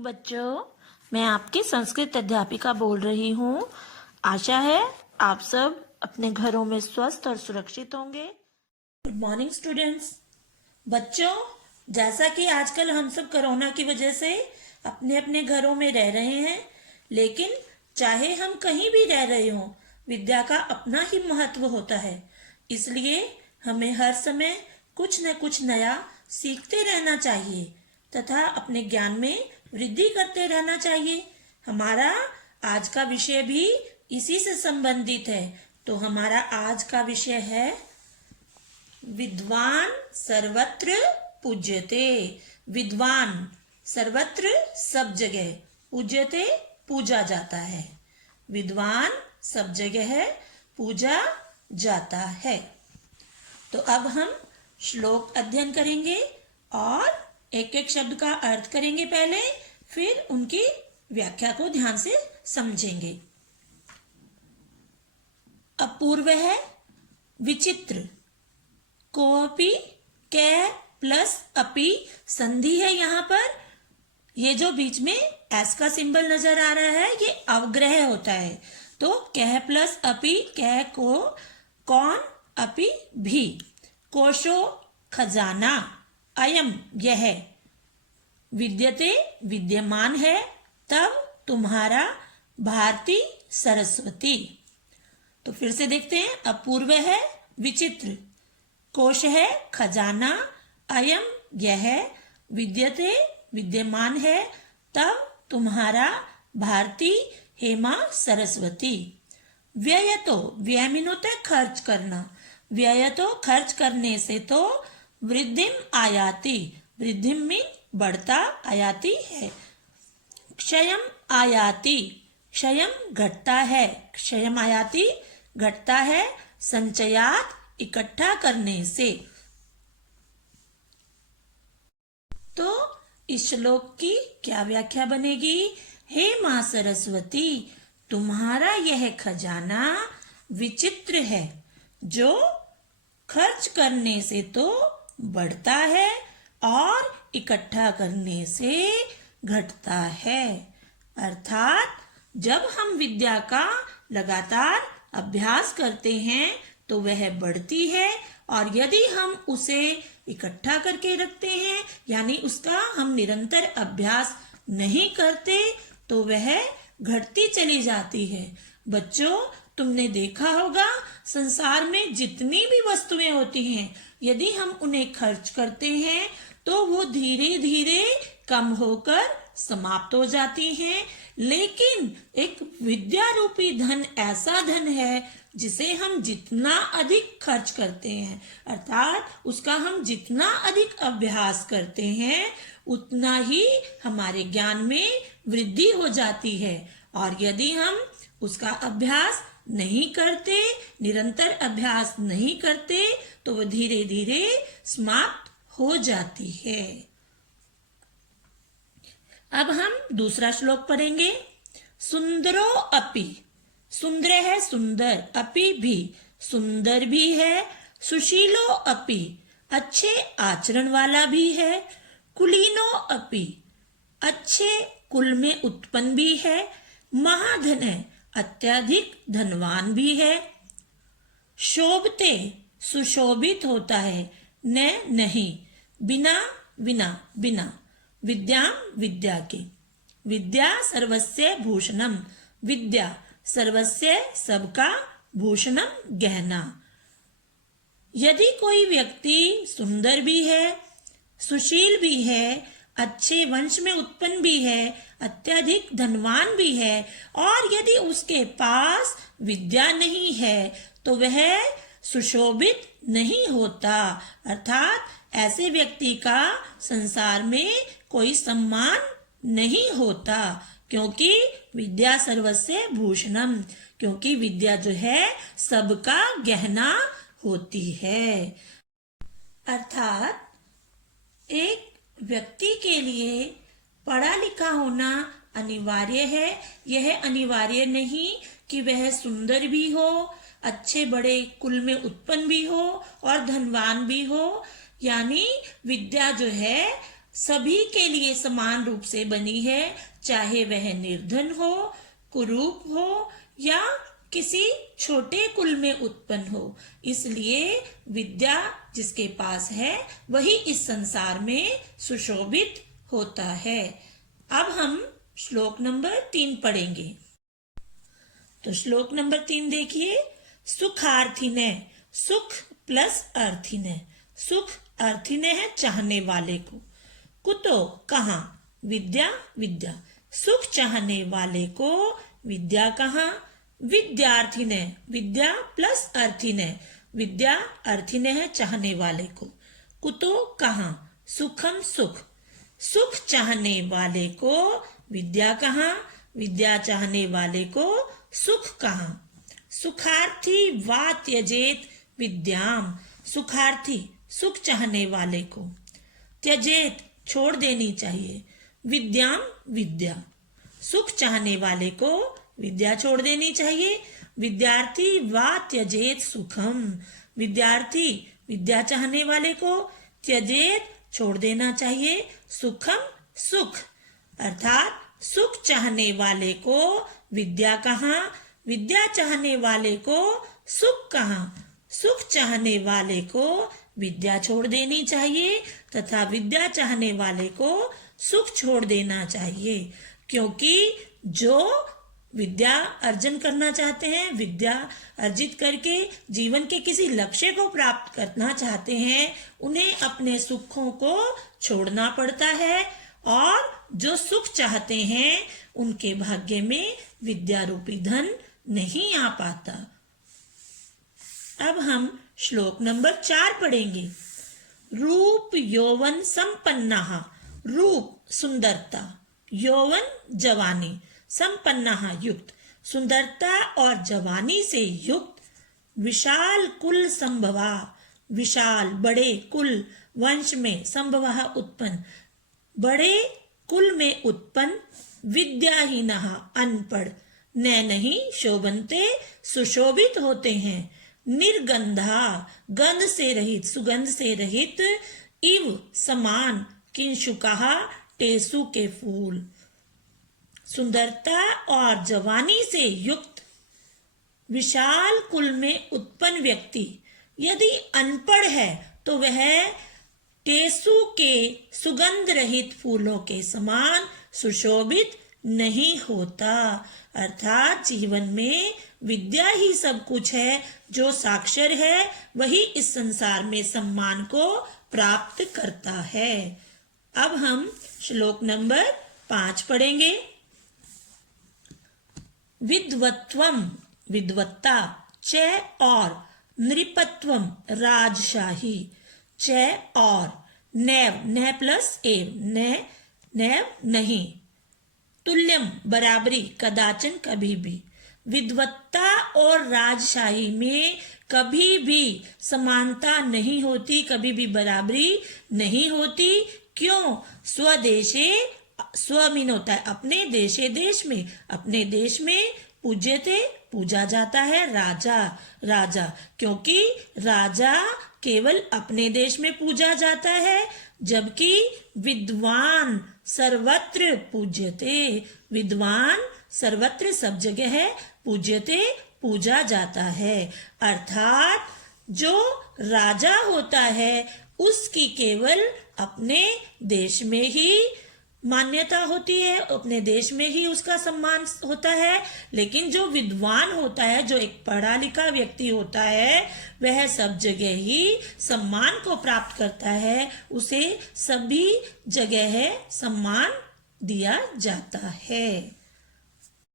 Morning बच्चों, मैं आपकी संस्कृत अध्यापिका बोल रही हूँ। आशा है आप सब अपने घरों में स्वस्थ और सुरक्षित होंगे। Good morning students. बच्चों, जैसा कि आजकल हम सब कोरोना की वजह से अपने अपने घरों में रह रहे हैं, लेकिन चाहे हम कहीं भी रह रहे हों, विद्या का अपना ही महत्व होता है। इसलिए हमें हर समय कुछ न कुछ नया सीखते रहना चाहिए तथा अपने ज्ञान में वृद्धि करते रहना चाहिए। हमारा आज का विषय भी इसी से संबंधित है। तो हमारा आज का विषय है विद्वान सर्वत्र पूज्यते। विद्वान सर्वत्र सब जगह, पूज्यते पूजा जाता है। विद्वान सब जगह है, पूजा जाता है। तो अब हम श्लोक अध्ययन करेंगे और एक एक शब्द का अर्थ करेंगे पहले, फिर उनकी व्याख्या को ध्यान से समझेंगे। अपूर्व है, विचित्र। कोपी, कै प्लस अपी संधि है। यहाँ पर ये जो बीच में एस का सिंबल नजर आ रहा है, ये अवग्रह होता है। तो कह प्लस अपी, कह को कौन, अपी भी। कोशो खजाना, अयम यह, विद्यते विद्यमान है, तब तुम्हारा, भारती सरस्वती। तो फिर से देखते हैं। अपूर्व है, विचित्र। कोश है, खजाना। अयम यह, विद्यते विद्यमान है, तब तुम्हारा, भारती हेमा सरस्वती। व्यय तो, व्यय मीनोते खर्च करना। व्यय तो खर्च करने से तो, वृद्धिम आयाति, वृद्धिम मीन बढ़ता, आयाति है। क्षयम आयाति, क्षयम घटता है, क्षयम आयाति घटता है। संचयात इकट्ठा करने से। तो इस श्लोक की क्या व्याख्या बनेगी? हे मां सरस्वती, तुम्हारा यह खजाना विचित्र है, जो खर्च करने से तो बढ़ता है और इकट्ठा करने से घटता है। अर्थात जब हम विद्या का लगातार अभ्यास करते हैं तो वह बढ़ती है, और यदि हम उसे इकट्ठा करके रखते हैं, यानी उसका हम निरंतर अभ्यास नहीं करते, तो वह घटती चली जाती है। बच्चों, तुमने देखा होगा संसार में जितनी भी वस्तुएं होती हैं, यदि हम उन्हें खर्च करते हैं तो वो धीरे धीरे कम होकर समाप्त हो जाती हैं। लेकिन एक विद्या रूपी धन ऐसा धन है जिसे हम जितना अधिक खर्च करते हैं, अर्थात उसका हम जितना अधिक अभ्यास करते हैं, उतना ही हमारे ज्ञान में वृद्धि हो जाती है। और यदि हम उसका अभ्यास नहीं करते, निरंतर अभ्यास नहीं करते, तो वह धीरे धीरे समाप्त हो जाती है। अब हम दूसरा श्लोक पढ़ेंगे। सुंदरो अपि, सुंदर है सुंदर, अपि भी, सुंदर भी है। सुशीलो अपि, अच्छे आचरण वाला भी है। कुलीनो अपि, अच्छे कुल में उत्पन्न भी है। महाधन है, अत्यधिक धनवान भी है। शोभते, सुशोभित होता है। न नहीं, बिना बिना बिना, विद्याम विद्या के। विद्या सर्वस्य भूषणम, विद्या सर्वस्य सबका, भूषणम गहना। यदि कोई व्यक्ति सुंदर भी है, सुशील भी है, अच्छे वंश में उत्पन्न भी है, अत्यधिक धनवान भी है, और यदि उसके पास विद्या नहीं है, तो वह सुशोभित नहीं होता। अर्थात ऐसे व्यक्ति का संसार में कोई सम्मान नहीं होता, क्योंकि विद्या सर्वस्य भूषणम, क्योंकि विद्या जो है सबका गहना होती है। अर्थात एक व्यक्ति के लिए पढ़ा लिखा होना अनिवार्य है। यह अनिवार्य नहीं कि वह सुंदर भी हो, अच्छे बड़े कुल में उत्पन्न भी हो और धनवान भी हो। यानी विद्या जो है सभी के लिए समान रूप से बनी है, चाहे वह निर्धन हो, कुरूप हो या किसी छोटे कुल में उत्पन्न हो। इसलिए विद्या जिसके पास है वही इस संसार में सुशोभित होता है। अब हम श्लोक नंबर 3 पढ़ेंगे। तो श्लोक नंबर 3 देखिए। सुखार्थिने, सुख प्लस अर्थिने। सुख अर्थिने है चाहने वाले को। कुतो कहाँ, विद्या विद्या। सुख चाहने वाले को विद्या कहाँ, विद्यार्थिने। विद्या प्लस अर्थिने, विद्या अर्थिने है चाहने वाले को। कुतो कहाँ, सुखम सुख। सुख चाहने वाले को विद्या कहाँ, विद्या चाहने वाले को सुख कहाँ। सुखार्थी वा त्यजेत विद्याम। सुखार्थी सुख चाहने वाले को, त्यजेत छोड़ देनी चाहिए, विद्याम विद्या। सुख चाहने वाले को विद्या छोड़ देनी चाहिए। विद्यार्थी वा त्यजेत सुखम। विद्यार्थी विद्या चाहने वाले को त्यजेत छोड़ देना चाहिए, सुखम सुख। अर्थात सुख चाहने वाले को विद्या कहाँ, विद्या चाहने वाले को सुख कहाँ। सुख चाहने वाले को विद्या छोड़ देनी चाहिए तथा विद्या चाहने वाले को सुख छोड़ देना चाहिए, क्योंकि जो विद्या अर्जन करना चाहते हैं, विद्या अर्जित करके जीवन के किसी लक्ष्य को प्राप्त करना चाहते हैं, उन्हें अपने सुखों को छोड़ना पड़ता है। और जो सुख चाहते हैं उनके भाग्य में विद्या रूपी धन नहीं आ पाता। अब हम श्लोक नंबर 4 पढ़ेंगे। रूप यौवन संपन्नः। रूप सुंदरता, यौवन जवानी, संपन्नः युक्त, सुंदरता और जवानी से युक्त। विशाल कुल संभवा। विशाल बड़े कुल, वंश में संभवः उत्पन्न, बड़े कुल में उत्पन्न। विद्याहीनः अनपढ़, न नहीं शोभन्ते सुशोभित होते हैं। निर्गंधा गंध से रहित, सुगंध से रहित। इव समान, किंशुकः टेसु के फूल। सुंदरता और जवानी से युक्त विशाल कुल में उत्पन्न व्यक्ति यदि अनपढ़ है तो वह टेसु के सुगंध रहित फूलों के समान सुशोभित नहीं होता। अर्थात जीवन में विद्या ही सब कुछ है। जो साक्षर है वही इस संसार में सम्मान को प्राप्त करता है। अब हम श्लोक नंबर 5 पढ़ेंगे। विद्वत्वम विद्वत्ता, च और नृपत्वम राजशाही, च और नैव, न प्लस एव, न नैव नहीं। तुल्यम बराबरी, कदाचन कभी भी। विद्वत्ता और राजशाही में कभी भी समानता नहीं होती, कभी भी बराबरी नहीं होती। क्यों? स्वदेशे, स्व मीन होता है अपने, देशे देश में, अपने देश में पूज्यते पूजा जाता है राजा, राजा, क्योंकि राजा केवल अपने देश में पूजा जाता है, जबकि विद्वान सर्वत्र पूज्यते। विद्वान सर्वत्र सब जगह है पूज्यते पूजा जाता है। अर्थात जो राजा होता है उसकी केवल अपने देश में ही मान्यता होती है, अपने देश में ही उसका सम्मान होता है। लेकिन जो विद्वान होता है, जो एक पढ़ा लिखा व्यक्ति होता है, वह सब जगह ही सम्मान को प्राप्त करता है, उसे सभी जगह सम्मान दिया जाता है।